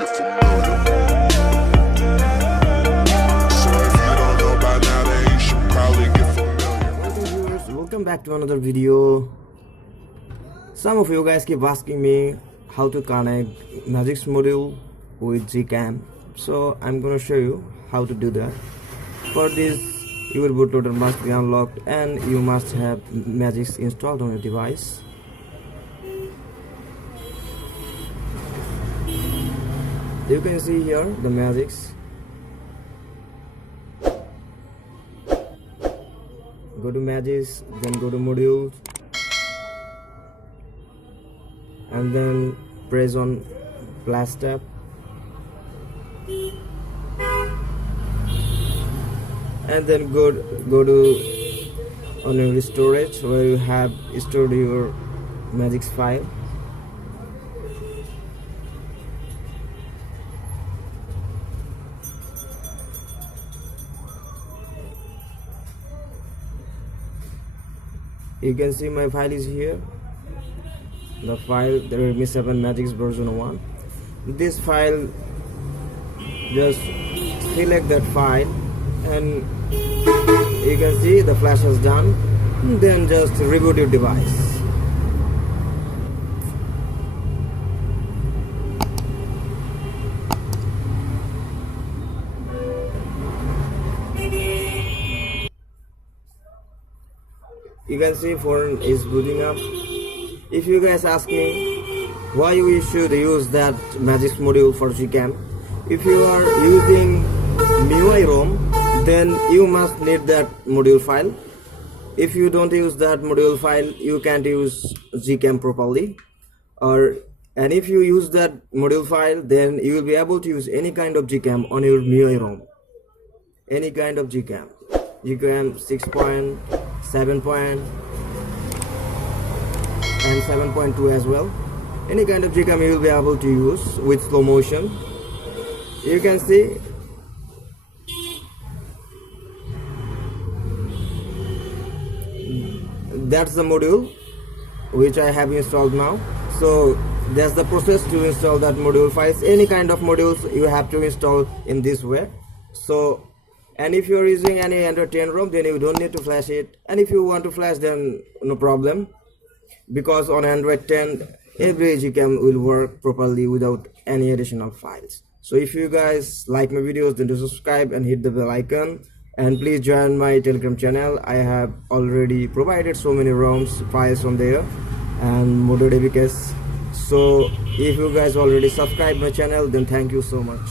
get familiar. So if you don't know by now, then you should probably get familiar. Welcome viewers, welcome back to another video. Some of you guys keep asking me how to connect Magisk module with Gcam. So I'm gonna show you how to do that. For this, your bootloader must be unlocked and you must have Magisk installed on your device. You can see here the Magisk. Go to Magisk, then go to modules, and then press on plus tab, and then go to on your storage where you have stored your Magisk file. You can see my file is here. The file, the Redmi 7 Magisk version 1. This file, just select that file and you can see the flash is done. Then just reboot your device. You can see phone is booting up. If you guys ask me why we should use that Magisk module for Gcam, if you are using MIUI ROM, then you must need that module file. If you don't use that module file, you can't use Gcam properly. And if you use that module file, then you will be able to use any kind of Gcam on your MIUI ROM. Any kind of Gcam. Gcam 6. 7. and 7.2 as well. Any kind of Gcam you will be able to use with slow motion. You can see that's the module which I have installed now. So that's the process to install that module files. Any kind of modules you have to install in this way. So, and if you're using any Android 10 ROM, then you don't need to flash it. And if you want to flash, then no problem, because on Android 10 every Gcam will work properly without any additional files. So if you guys like my videos, then do subscribe and hit the bell icon, and please join my Telegram channel. I have already provided so many ROMs files on there and module.Magisk. So if you guys already subscribed my channel, then thank you so much.